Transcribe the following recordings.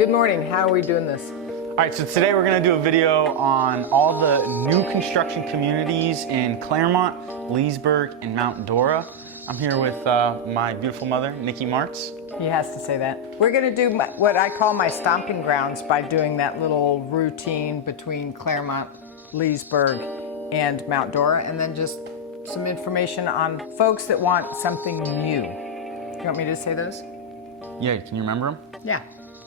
Good morning. How are we doing this? All right, so today we're gonna do a video on all the new construction communities in Claremont, Leesburg, and Mount Dora. I'm here with my beautiful mother, Nikki Martz. He has to say that. We're going to do what I call my stomping grounds by doing that little routine between Claremont, Leesburg, and Mount Dora, and then just some information on folks that want something new. You want me to say those? Yeah, can you remember them? Yeah.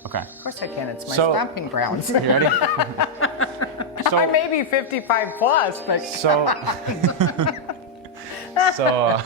Okay. Of course I can. It's my stomping grounds. You ready? I may be 55 plus, but... All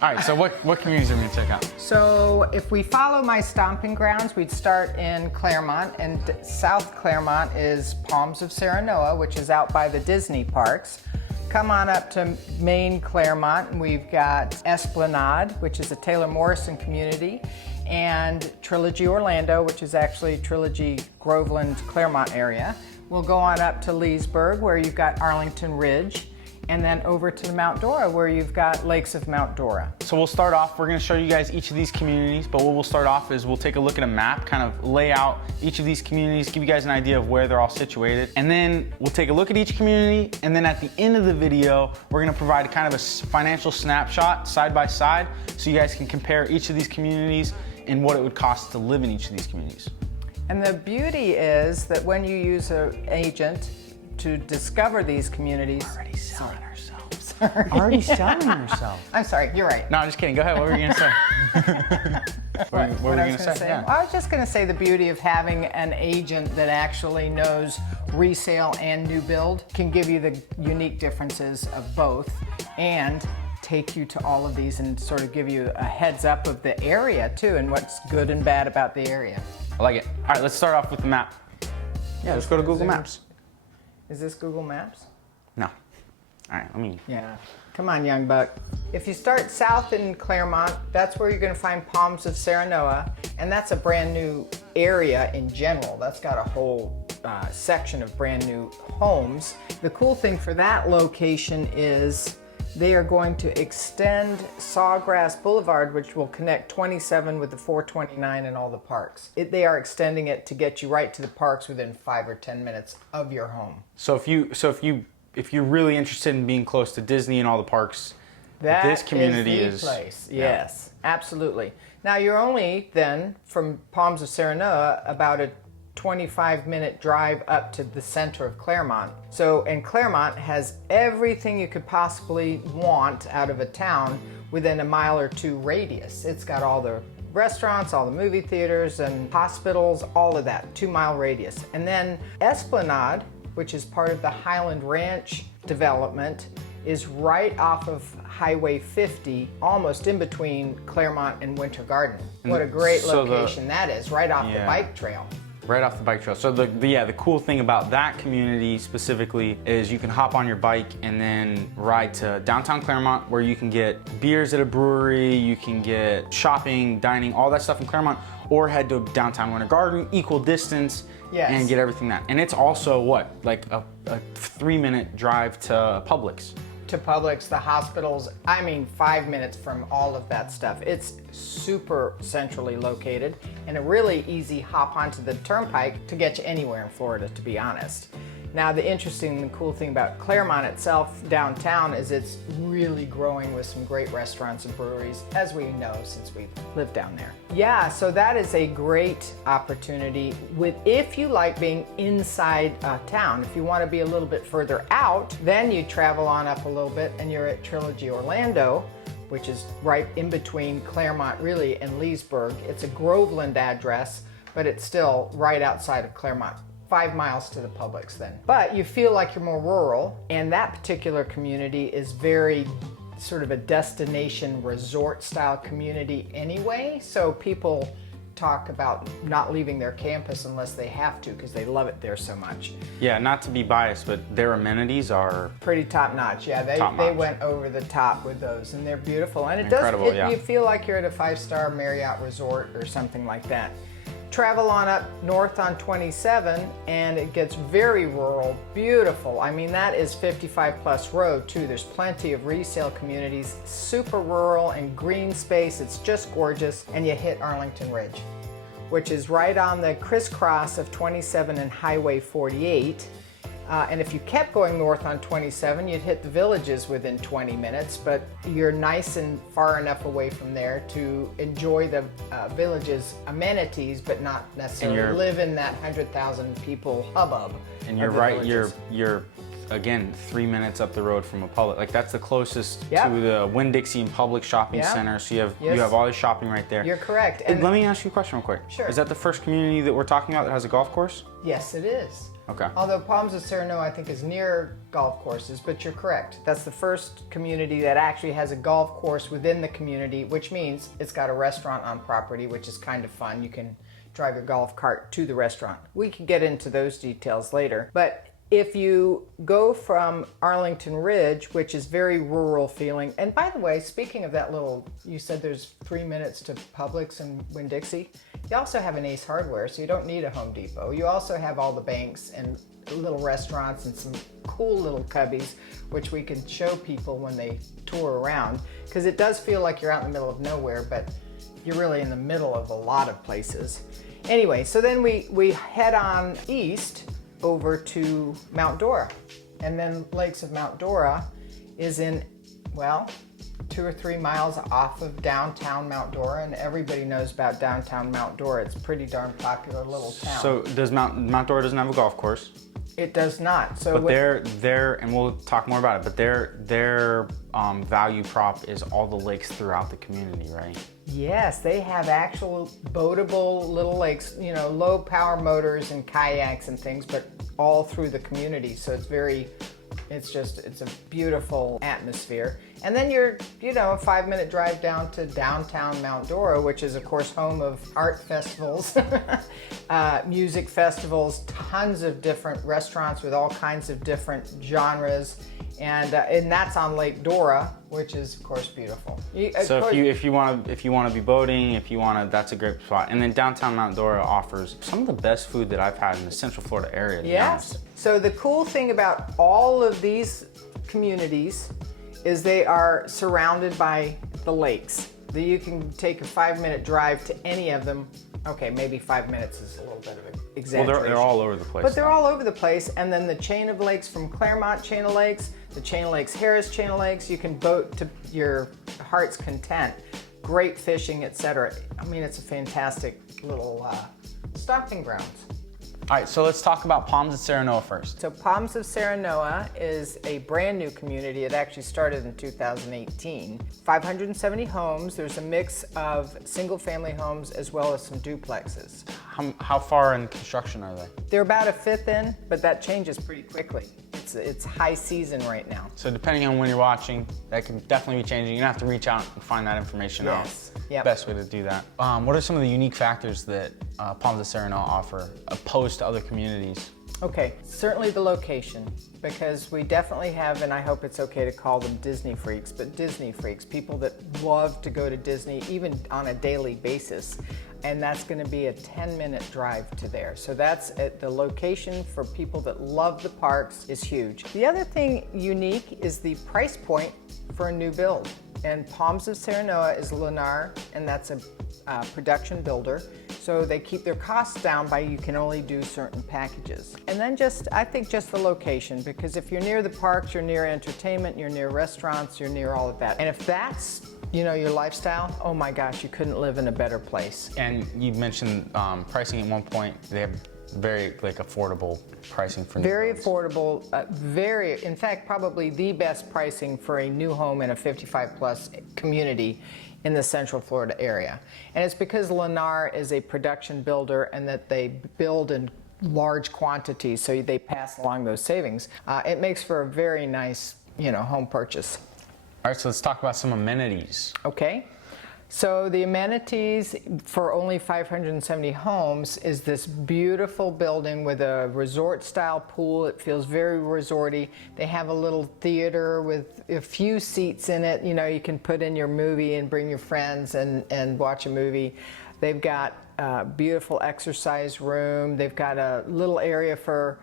right, so what communities are we gonna check out? So if we follow my stomping grounds, we'd start in Claremont, and South Claremont is Palms of Serenoa, which is out by the Disney parks. Come on up to Main Claremont, and we've got Esplanade, which is a Taylor Morrison community, and Trilogy Orlando, which is actually Trilogy Groveland Claremont area. We'll go on up to Leesburg, where you've got Arlington Ridge, and then over to Mount Dora, where you've got Lakes of Mount Dora. So we'll start off, we're gonna show you guys each of these communities, but what we'll start off is we'll take a look at a map, kind of lay out each of these communities, give you guys an idea of where they're all situated, and then we'll take a look at each community, and then at the end of the video, we're gonna provide kind of a financial snapshot side by side, so you guys can compare each of these communities and what it would cost to live in each of these communities. And the beauty is that when you use an agent to discover these communities... Already selling ourselves. Sorry. Already selling yourself. I'm sorry, you're right. No, I'm just kidding. Go ahead. What were you gonna say? What were you gonna say? Yeah. I was just gonna say the beauty of having an agent that actually knows resale and new build can give you the unique differences of both and take you to all of these and sort of give you a heads up of the area too and what's good and bad about the area. I like it. All right, let's start off with the map. Yeah, let's go to Google Maps. Is this Google Maps? No. All right, let me... Yeah. Come on, young buck. If you start south in Claremont, that's where you're going to find Palms of Serenoa, and that's a brand new area in general. That's got a whole section of brand new homes. The cool thing for that location is they are going to extend Sawgrass Boulevard, which will connect 27 with the 429 and all the parks. They are extending it to get you right to the parks within 5 or 10 minutes of your home. So if you're really interested in being close to Disney and all the parks, this community is the place. Yes, absolutely. Now you're only then from Palms of Serenoa about a 25-minute drive up to the center of Claremont. And Claremont has everything you could possibly want out of a town within a mile or two radius. It's got all the restaurants, all the movie theaters and hospitals, all of that, 2-mile radius. And then Esplanade, which is part of the Highland Ranch development, is right off of Highway 50, almost in between Claremont and Winter Garden. What a great location that is, right off the bike trail. Right off the bike trail. So the cool thing about that community specifically is you can hop on your bike and then ride to downtown Claremont, where you can get beers at a brewery, you can get shopping, dining, all that stuff in Claremont, or head to downtown Winter Garden, equal distance, and get everything that. And it's also what, like a 3-minute drive to Publix. To Publix, the hospitals, 5 minutes from all of that stuff. It's super centrally located and a really easy hop onto the turnpike to get you anywhere in Florida, to be honest. Now, the interesting and cool thing about Claremont itself downtown is it's really growing with some great restaurants and breweries, as we know since we've lived down there. Yeah, so that is a great opportunity if you like being inside town. If you want to be a little bit further out, then you travel on up a little bit and you're at Trilogy Orlando, which is right in between Claremont really and Leesburg. It's a Groveland address, but it's still right outside of Claremont. 5 miles to the Publix then. But you feel like you're more rural, and that particular community is very sort of a destination resort style community anyway, so people talk about not leaving their campus unless they have to because they love it there so much. Yeah, not to be biased, but their amenities are pretty top notch. Yeah, they went over the top with those, and they're beautiful. And you feel like you're at a 5-star Marriott resort or something like that. Travel on up north on 27 and it gets very rural, beautiful. That is 55 plus road too. There's plenty of resale communities, super rural and green space. It's just gorgeous, and you hit Arlington Ridge. which is right on the crisscross of 27 and Highway 48. And if you kept going north on 27, you'd hit the Villages within 20 minutes, but you're nice and far enough away from there to enjoy the Villages amenities, but not necessarily live in that 100,000 people hubbub. And you're right, you're again 3 minutes up the road from a public, like that's the closest to the Winn-Dixie and Public Shopping Center, so you have all the shopping right there. You're correct. And let me ask you a question real quick. Sure. Is that the first community that we're talking about that has a golf course? Yes, it is. Okay. Although Palms of Serenoa, I think, is near golf courses, but you're correct. That's the first community that actually has a golf course within the community, which means it's got a restaurant on property, which is kind of fun. You can drive your golf cart to the restaurant. We can get into those details later. But if you go from Arlington Ridge, which is very rural feeling, and by the way, speaking of that little, you said there's 3 minutes to Publix and Winn-Dixie. You also have an Ace Hardware, so you don't need a Home Depot. You also have all the banks and little restaurants and some cool little cubbies, which we can show people when they tour around, because it does feel like you're out in the middle of nowhere, but you're really in the middle of a lot of places. Anyway, so then we head on east over to Mount Dora, and then Lakes of Mount Dora is in, well, 2 or 3 miles off of downtown Mount Dora, and everybody knows about downtown Mount Dora. It's a pretty darn popular little town. So does Mount Dora doesn't have a golf course? It does not. So but they're and we'll talk more about it, but their value prop is all the lakes throughout the community, right? Yes, they have actual boatable little lakes, you know, low power motors and kayaks and things, but all through the community. So it's a beautiful atmosphere. And then you're, you know, a 5-minute drive down to downtown Mount Dora, which is of course home of art festivals, music festivals, tons of different restaurants with all kinds of different genres. And that's on Lake Dora, which is of course beautiful. So if you want to be boating, that's a great spot. And then downtown Mount Dora offers some of the best food that I've had in the Central Florida area. Yes. So the cool thing about all of these communities is they are surrounded by the lakes. You can take a 5-minute drive to any of them. Okay, maybe 5 minutes is a little bit of an exaggeration. Well, they're all over the place. But they're all over the place. And then the chain of lakes from Claremont Chain of Lakes, the Chain of Lakes, Harris Chain of Lakes, you can boat to your heart's content. Great fishing, etc. I mean, it's a fantastic little stomping grounds. All right, so let's talk about Palms of Serenoa first. So Palms of Serenoa is a brand new community. It actually started in 2018. 570 homes. There's a mix of single family homes as well as some duplexes. How far in construction are they? They're about a fifth in, but that changes pretty quickly. It's high season right now. So depending on when you're watching, that can definitely be changing. You're gonna have to reach out and find that information out. Yep. Best way to do that. What are some of the unique factors that Palms of Serenoa offer opposed to other communities? Okay, certainly the location, because we definitely have, and I hope it's okay to call them Disney freaks, but Disney freaks, people that love to go to Disney even on a daily basis, and that's going to be a 10-minute drive to there. So that's the location for people that love the parks is huge. The other thing unique is the price point for a new build. And Palms of Serenoa is Lennar, and that's a production builder. So they keep their costs down by you can only do certain packages. And then I think just the location, because if you're near the parks, you're near entertainment, you're near restaurants, you're near all of that. And if that's, you know, your lifestyle, oh my gosh, you couldn't live in a better place. And you mentioned pricing at one point. They have very affordable pricing for new Very homes. affordable, in fact, probably the best pricing for a new home in a 55+ community in the Central Florida area. And it's because Lennar is a production builder and that they build in large quantities, so they pass along those savings. It makes for a very nice, you know, home purchase. All right, so let's talk about some amenities. Okay. So the amenities for only 570 homes is this beautiful building with a resort-style pool. It feels very resorty. They have a little theater with a few seats in it. You know, you can put in your movie and bring your friends and watch a movie. They've got a beautiful exercise room. They've got a little area for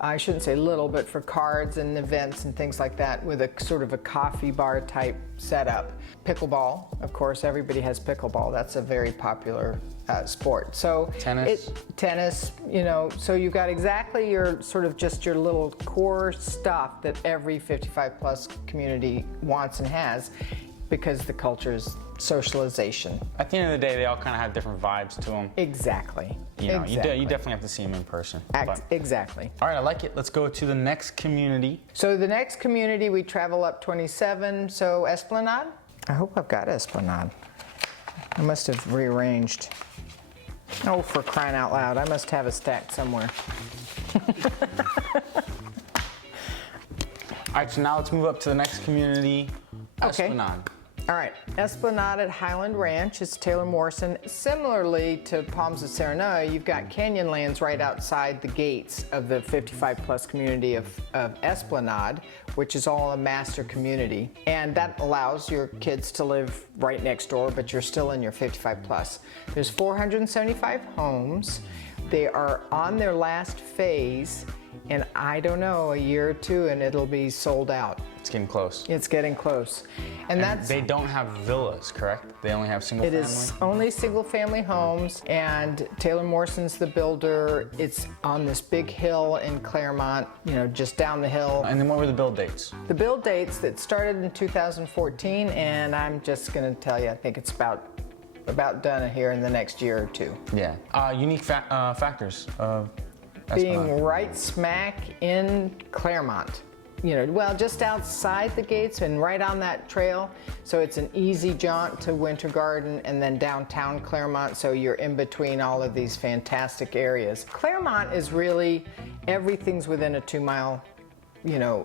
I shouldn't say little, but for cards and events and things like that, with a sort of a coffee bar type setup. Pickleball, of course, everybody has pickleball. That's a very popular sport. So tennis, so you've got exactly your sort of just your little core stuff that every 55 plus community wants and has, because the culture is socialization. At the end of the day, they all kind of have different vibes to them. Exactly. You definitely have to see them in person. Exactly. All right, I like it. Let's go to the next community. So the next community, we travel up 27. So Esplanade. I hope I've got Esplanade. I must have rearranged. Oh, for crying out loud. I must have a stack somewhere. All right, so now let's move up to the next community, Esplanade. All right, Esplanade at Highland Ranch is Taylor Morrison. Similarly to Palms of Serenoa, you've got Canyonlands right outside the gates of the 55 plus community of Esplanade, which is all a master community. And that allows your kids to live right next door, but you're still in your 55 plus. There's 475 homes. They are on their last phase, and I don't know, a year or two and it'll be sold out. It's getting close. It's getting close. And they don't have villas, correct? They only have single family? It is only single family homes, and Taylor Morrison's the builder. It's on this big hill in Claremont, just down the hill. And then what were the build dates? The build dates that started in 2014, and I'm just gonna tell you, I think it's about done here in the next year or two. Yeah. Unique factors of Esplanade. Being right smack in Claremont. Just outside the gates and right on that trail. So it's an easy jaunt to Winter Garden and then downtown Claremont. So you're in between all of these fantastic areas. Claremont is really, everything's within a 2 mile, 2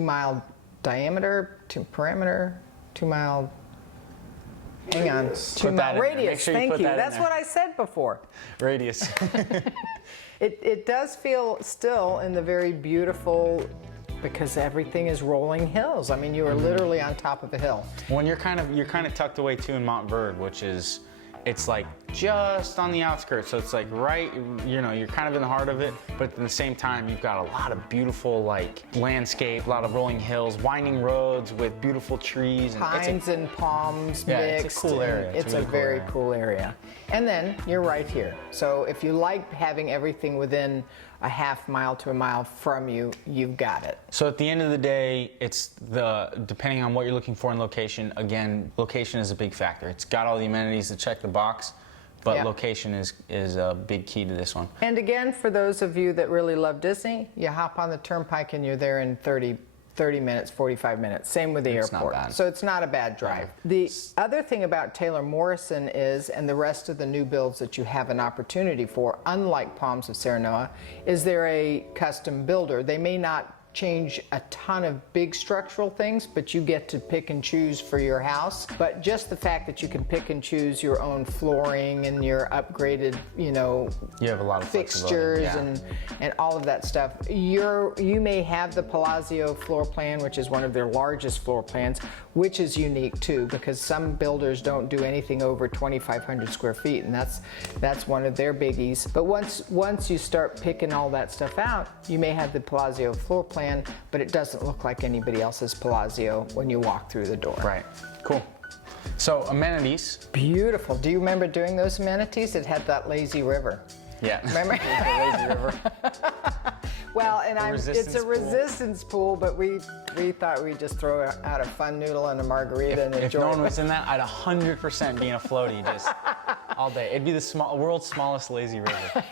mile diameter, perimeter, 2 mile, hang on, 2 mile radius. Thank you. That's what I said before. Radius. It does feel still in the very beautiful, because everything is rolling hills. I mean, you are literally on top of a hill. When you're kind of tucked away too in Montverde, which is, it's like just on the outskirts. So it's like right, you're kind of in the heart of it, but at the same time, you've got a lot of beautiful landscape, a lot of rolling hills, winding roads with beautiful trees. Pines and palms mixed. It's a cool area. It's a very cool area. And then you're right here. So if you like having everything within a half mile to a mile from you, you've got it. So at the end of the day, depending on what you're looking for in location, again, location is a big factor. It's got all the amenities to check the box, but location is a big key to this one. And again, for those of you that really love Disney, you hop on the turnpike and you're there in 30 minutes, 45 minutes. Same with the airport. Not bad. So it's not a bad drive. The other thing about Taylor Morrison is, and the rest of the new builds that you have an opportunity for, unlike Palms of Serenoa, is they're a custom builder. They may not change a ton of big structural things, but you get to pick and choose for your house. But just the fact that you can pick and choose your own flooring and your upgraded, you have a lot of fixtures and all of that stuff. You may have the Palazzo floor plan, which is one of their largest floor plans, which is unique too, because some builders don't do anything over 2,500 square feet, and that's one of their biggies. But once you start picking all that stuff out, you may have the Palazzo floor plan, but it doesn't look like anybody else's Palazzo when you walk through the door. Right. Cool. So amenities. Beautiful. Do you remember doing those amenities? It had that lazy river. Yeah. Remember? The lazy river. Well, and it's a resistance pool, but we thought we'd just throw out a fun noodle and a margarita and enjoy it. If no one was in that, I'd 100% be in a floaty just all day. It'd be the world's smallest lazy river.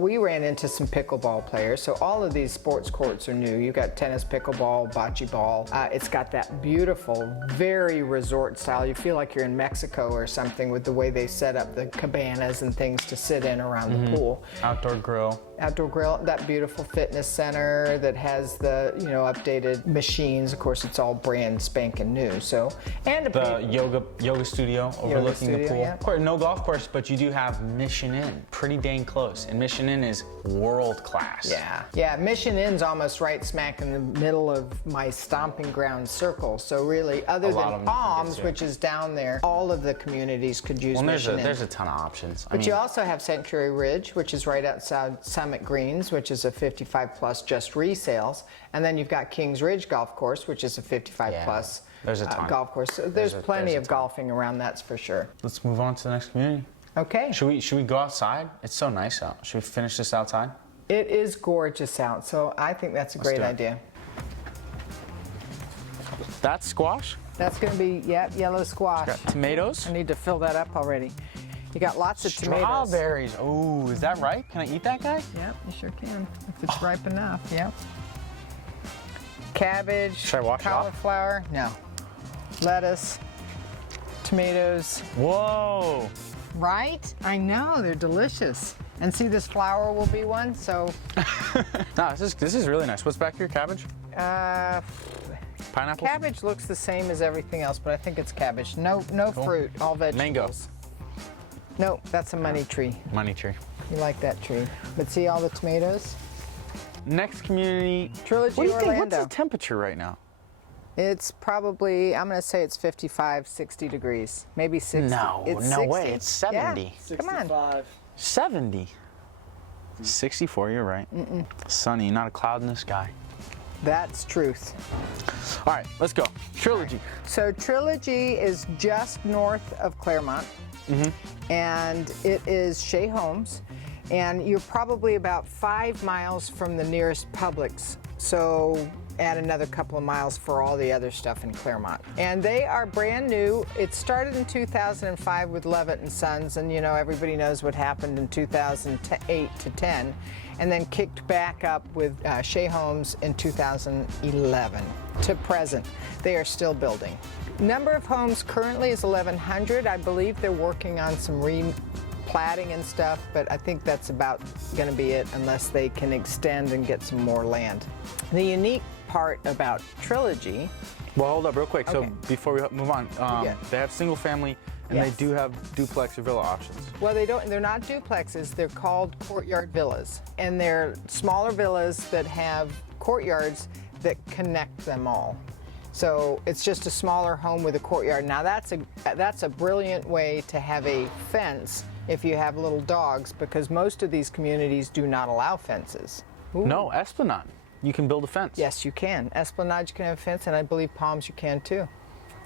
We ran into some pickleball players, so all of these sports courts are new. You've got tennis, pickleball, bocce ball. It's got that beautiful, very resort style. You feel like you're in Mexico or something with the way they set up the cabanas and things to sit in around the pool. Outdoor grill. outdoor grill, that beautiful fitness center that has the, you know, updated machines. Of course, it's all brand spanking new. So, and The yoga studio overlooking the pool. yeah. Of course, no golf course, but you do have Mission Inn, pretty dang close. And Mission Inn is world class. Yeah, yeah. Mission Inn's almost right smack in the middle of my stomping ground circle. So really, other A lot than of them Palms, get to. which is down there, all of the communities could use Well, Mission Inn. there's a ton of options. But you also have Sanctuary Ridge, which is right outside Summit Greens, which is a 55 plus just resales. And then you've got Kings Ridge Golf Course, which is a 55 Yeah, plus there's a ton. golf course. So there's plenty there's a of ton. golfing around, that's for sure. Let's move on to the next community. Okay. Should we go outside? It's so nice out. Should we finish this outside? It is gorgeous out, so I think that's a great do it. idea. That's squash. That's going to be, yellow squash. Got tomatoes. I need to fill that up already. You got lots of tomatoes. Strawberries. Oh, is that ripe? Can I eat that guy? Yep, you sure can, if it's ripe enough, yep. Cabbage, Should I wash it off? cauliflower, no. Lettuce, tomatoes. Whoa. Right? I know, they're delicious. And see, this flower will be one, so No, this is really nice. What's back here? Cabbage? Pineapple? cabbage looks the same as everything else, but I think it's cabbage. No fruit, all vegetables. Mango. No, that's a money tree. Money tree. You like that tree. But see all the tomatoes? Next community. Trilogy What do you think? What's Orlando. the temperature right now? It's probably, I'm going to say it's 55, 60 degrees. Maybe 60. No, It's no 60. way. It's 70. Yeah. Come on. 70. 64, you're right. Sunny, not a cloud in the sky. That's truth. All right, let's go. Trilogy. So Trilogy is just north of Claremont, and it is Shea Homes, and you're probably about 5 miles from the nearest Publix. So add another couple of miles for all the other stuff in Claremont. And they are brand new. It started in 2005 with Levitt and Sons, and you know, everybody knows what happened in 2008 to 10, and then kicked back up with Shea Homes in 2011 to present. They are still building. Number of homes currently is 1,100. I believe they're working on some replatting and stuff, but I think that's about going to be it unless they can extend and get some more land. The unique part about Trilogy, Well, hold up real quick. Okay. So before we move on, Yeah. they have single family and Yes. they do have duplex or villa options. well, they're not duplexes, they're called Courtyard Villas. And they're smaller villas that have courtyards that connect them all. So it's just a smaller home with a courtyard. Now that's a brilliant way to have a fence if you have little dogs, because most of these communities do not allow fences. Ooh. No, Esplanade. You can build a fence. Yes, you can. Esplanade, you can have a fence, and I believe Palms you can too.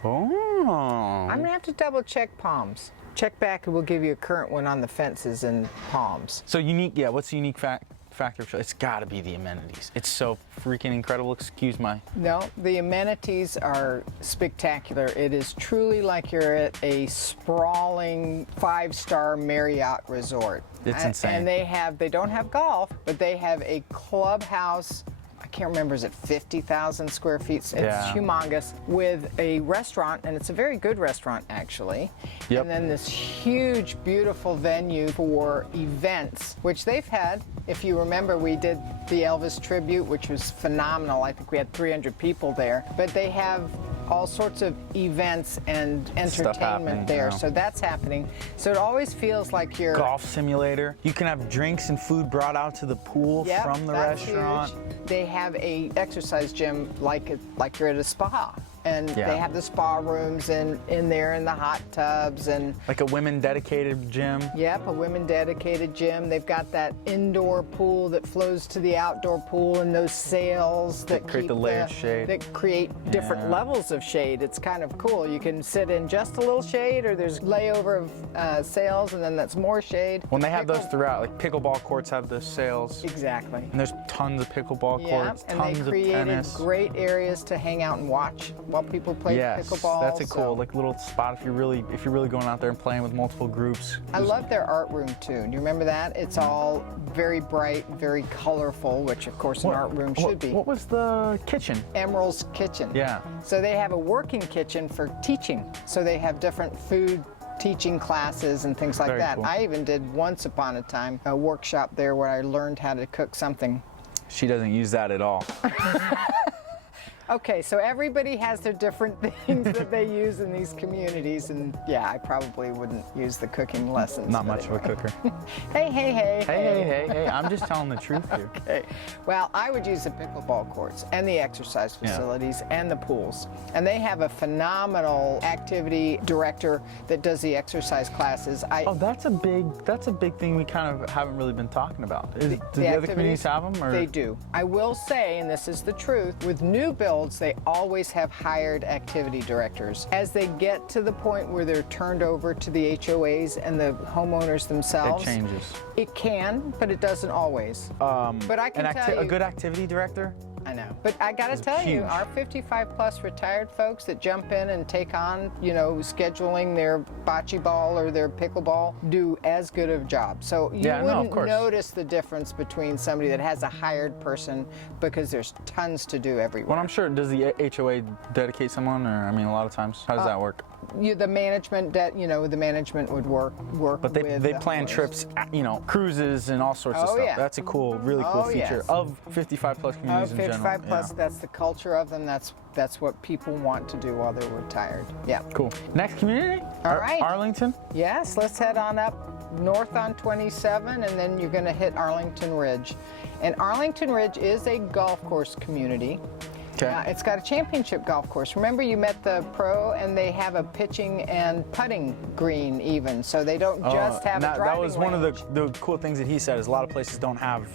Oh. I'm gonna have to double check Palms. Check back and we'll give you a current one on the fences in Palms. So unique, yeah, what's the unique factor of It's gotta be the amenities. It's so freaking incredible. Excuse my. No, the amenities are spectacular. It is truly like you're at a sprawling 5-star Marriott resort. It's insane. And they don't have golf, but they have a clubhouse. I can't remember, is it 50,000 square feet? It's Yeah. humongous, with a restaurant, and it's a very good restaurant actually. Yep. And then this huge, beautiful venue for events, which they've had. If you remember, we did the Elvis tribute, which was phenomenal. I think we had 300 people there. But they have all sorts of events and entertainment happening, there. yeah. So that's happening. So it always feels like you're Golf simulator. You can have drinks and food brought out to the pool Yep, from the that's restaurant. huge. They have a exercise gym like you're at a spa. And Yeah. they have the spa rooms in there, and the hot tubs, and Like a women dedicated gym. yep, a women dedicated gym. They've got that indoor pool that flows to the outdoor pool, and those sails that create keep the layered shade. that create different Yeah. levels of shade. It's kind of cool. You can sit in just a little shade, or there's layover of sails, and then that's more shade. When they have those throughout, like pickleball courts have the sails. Exactly. And there's tons of pickleball Yeah, courts, and tons they of created tennis. great areas to hang out and watch while people play Yes, pickleball. that's a cool so- like little spot if you're really going out there and playing with multiple groups. I love their art room too. Do you remember that? It's all very bright, very colorful, which of course an art room should be. What was the kitchen? Emerald's Kitchen. Yeah. So they have a working kitchen for teaching. So they have different food teaching classes and things like Very that. cool. I even did once upon a time a workshop there where I learned how to cook something. She doesn't use that at all. Okay, so everybody has their different things that they use in these communities, and yeah, I probably wouldn't use the cooking lessons. Not but much of a anyway. cooker. Hey, hey, hey. Hey, I'm just telling the truth here. Okay. Well, I would use the pickleball courts and the exercise facilities and the pools. And they have a phenomenal activity director that does the exercise classes. Oh, that's a big thing we kind of haven't really been talking about. Do the other activities, communities have them? Or? They do. I will say, and this is the truth, with new builds, they always have hired activity directors. As they get to the point where they're turned over to the HOAs and the homeowners themselves, It changes. It can, but it doesn't always. But I can tell you, a good activity director. I know. But I got to tell you, huge. our 55 plus retired folks that jump in and take on, scheduling their bocce ball or their pickleball do as good of a job. So you wouldn't notice the difference between somebody that has a hired person because there's tons to do everywhere. Well, I'm sure, does the HOA dedicate someone, or a lot of times, how does that work? The management, the management would work But with they the plan homeowners. trips, cruises and all sorts of Oh, stuff. yeah. That's a really cool feature yes. of 55 plus communities in general. 55 plus, Yeah. that's the culture of them. That's what people want to do while they're retired. Yeah. Cool. Next community? All right. Arlington? Yes, let's head on up north on 27, and then you're going to hit Arlington Ridge. And Arlington Ridge is a golf course community. Okay. It's got a championship golf course. Remember, you met the pro, and they have a pitching and putting green even, so they don't just have a driving That was one of range. the cool things that he said, is a lot of places don't have,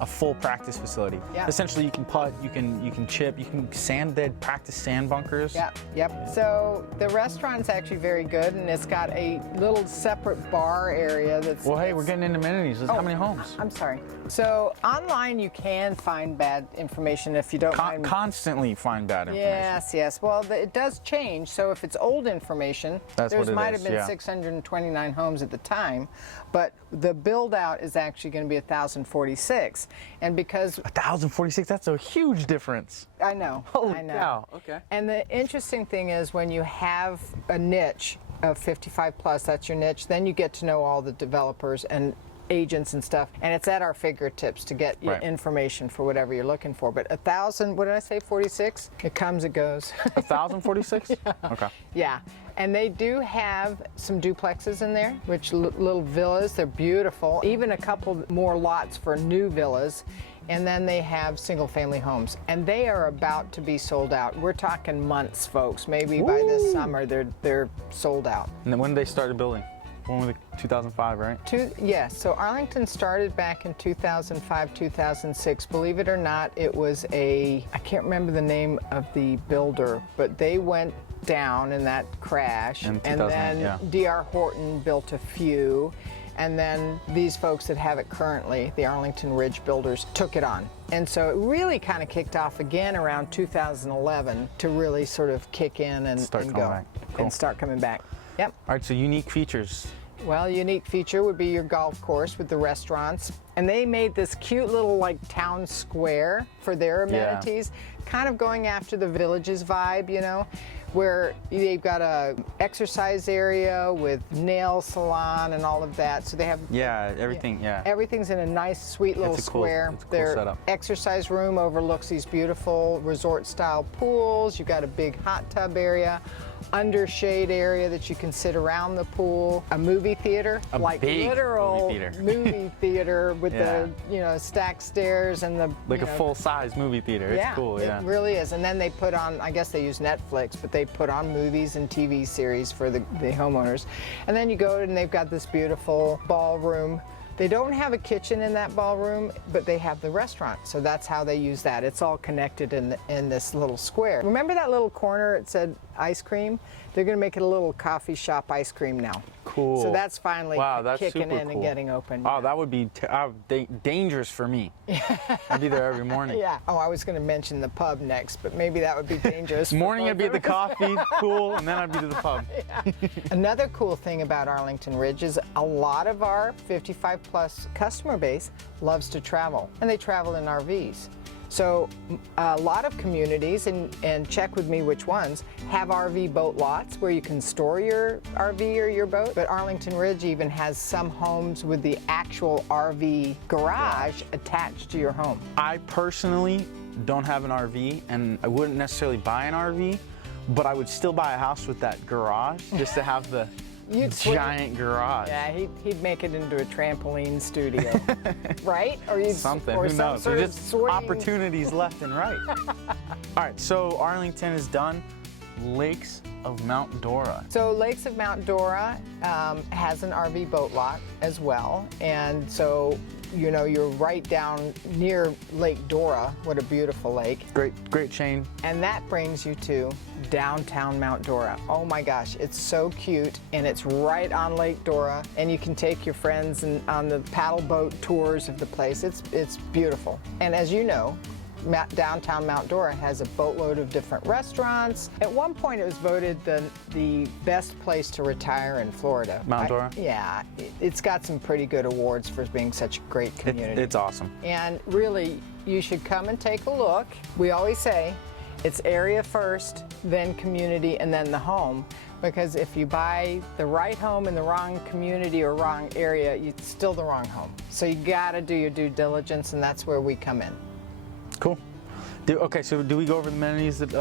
a full practice facility. Yeah. Essentially, you can putt, you can chip, you can sand. They practice sand bunkers. Yep. So the restaurant's actually very good, and it's got a little separate bar area that's. Well, hey, we're getting into amenities. How many homes? I'm sorry. So online you can find bad information if you don't mind. Constantly find bad information. Yes. Well, it does change. So if it's old information, That's there what it might is, have been yeah. 629 homes at the time, but the build out is actually going to be 1,046. And because 1,046, that's a huge difference. I know. Holy I know. cow, okay. And the interesting thing is when you have a niche of 55 plus, that's your niche, then you get to know all the developers and agents and stuff, and it's at our fingertips to get your information for whatever you're looking for. But 1,000, what did I say, 46? It comes, it goes. 1,046? Okay. Yeah, and they do have some duplexes in there, which little villas, they're beautiful. Even a couple more lots for new villas. And then they have single family homes, and they are about to be sold out. We're talking months, folks. Maybe by this summer they're sold out. And then when did they started building? When was it? 2005, right? Yes, so Arlington started back in 2005, 2006. Believe it or not, it was I can't remember the name of the builder, but they went down in that crash. In And 2008, then yeah. D.R. Horton built a few. And then these folks that have it currently, the Arlington Ridge builders, took it on. And so it really kind of kicked off again around 2011 to really sort of kick in and Start go. coming back. Cool. And start coming back. Yep. All right, so unique features. Well, unique feature would be your golf course with the restaurants. And they made this cute little town square for their amenities, kind of going after the Villages vibe, where they've got a exercise area with nail salon and all of that. So they have Everything. everything's in a nice, sweet little It's a cool- square. it's a cool Their setup. exercise room overlooks these beautiful resort-style pools. You've got a big hot tub area, under shade area that you can sit around the pool, a movie theater, A big literal movie theater. movie theater with Yeah. the stacked stairs and the A full-size movie theater. It's cool, yeah. It really is. And then they put on, I guess they use Netflix, but they put on movies and TV series for the homeowners. And then you go and they've got this beautiful ballroom. They don't have a kitchen in that ballroom, but they have the restaurant. So that's how they use that. It's all connected in this little square. Remember that little corner it said ice cream? They're going to make it a little coffee shop ice cream now. Cool. So that's finally that's kicking super in cool. and getting open. Oh, that would be dangerous for me. I'd be there every morning. Yeah. Oh, I was going to mention the pub next, but maybe that would be dangerous. for Morning, I'd both be at the of us. coffee pool, and then I'd be to the pub. Another cool thing about Arlington Ridge is a lot of our 55 plus customer base loves to travel, and they travel in RVs. So a lot of communities, and check with me which ones, have RV boat lots where you can store your RV or your boat. But Arlington Ridge even has some homes with the actual RV garage attached to your home. I personally don't have an RV, and I wouldn't necessarily buy an RV, but I would still buy a house with that garage just to have the giant garage. Yeah, he'd make it into a trampoline studio, right? Or you'd Something, or who some knows? sort There's of just swing. opportunities left and right. All right, so Arlington is done. Lakes of Mount Dora. So Lakes of Mount Dora has an RV boat lot as well, and so you know you're right down near Lake Dora. What a beautiful lake! Great chain. And that brings you to downtown Mount Dora. Oh my gosh, it's so cute, and it's right on Lake Dora, and you can take your friends on the paddle boat tours of the place. It's beautiful. And as you know, downtown Mount Dora has a boatload of different restaurants. At one point it was voted the best place to retire in Florida. Mount Dora? Yeah, it's got some pretty good awards for being such a great community. It's awesome. And really, you should come and take a look. We always say it's area first, then community, and then the home. Because if you buy the right home in the wrong community or wrong area, it's still the wrong home. So you gotta do your due diligence, and that's where we come in. Cool. Okay, so do we go over the amenities that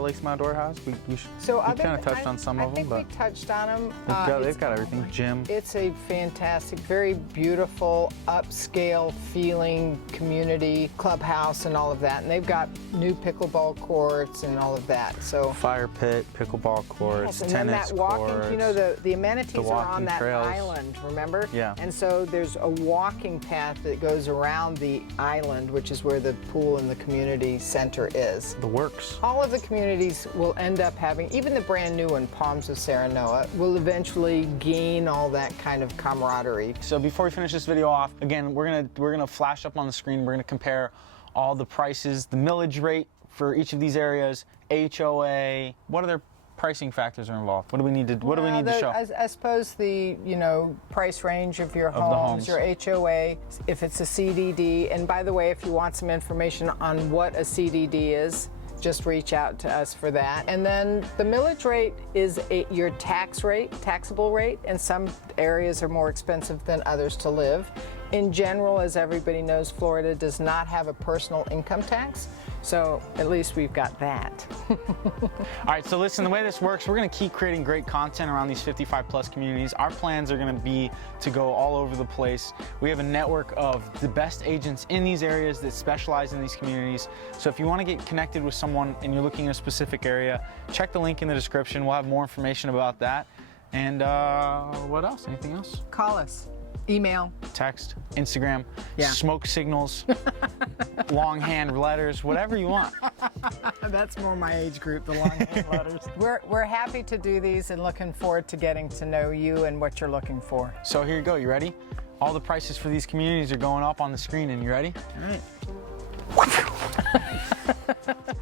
Lakes of Mount Dora has? We kind of touched on some of them, but I think we touched on them. they've got everything. Gym. It's a fantastic, very beautiful, upscale feeling community clubhouse and all of that. And they've got new pickleball courts and all of that. So Fire pit, pickleball courts, yes, and tennis then that walking, courts. you know, the amenities the are on walking that trails. island, remember? Yeah. And so there's a walking path that goes around the island, which is where the pool and the community center is. The works. All of the communities will end up having, even the brand new one, Palms of Serenoa, will eventually gain all that kind of camaraderie. So before we finish this video off, again, we're gonna flash up on the screen. We're gonna compare all the prices, the millage rate for each of these areas, HOA. What other pricing factors are involved? What do we need to show? I suppose the price range of your the homes, homes. your HOA, if it's a CDD. And by the way, if you want some information on what a CDD is, just reach out to us for that. And then the millage rate is your taxable rate, and some areas are more expensive than others to live. In general, as everybody knows, Florida does not have a personal income tax, so at least we've got that. All right, so listen, the way this works, we're gonna keep creating great content around these 55 plus communities. Our plans are gonna be to go all over the place. We have a network of the best agents in these areas that specialize in these communities. So if you wanna get connected with someone and you're looking in a specific area, check the link in the description. We'll have more information about that. And what else? Anything else? Call us. Email. Text, Instagram, Yeah. smoke signals, longhand letters, whatever you want. That's more my age group, the longhand letters. We're happy to do these and looking forward to getting to know you and what you're looking for. So here you go, you ready? All the prices for these communities are going up on the screen, and you ready? All right.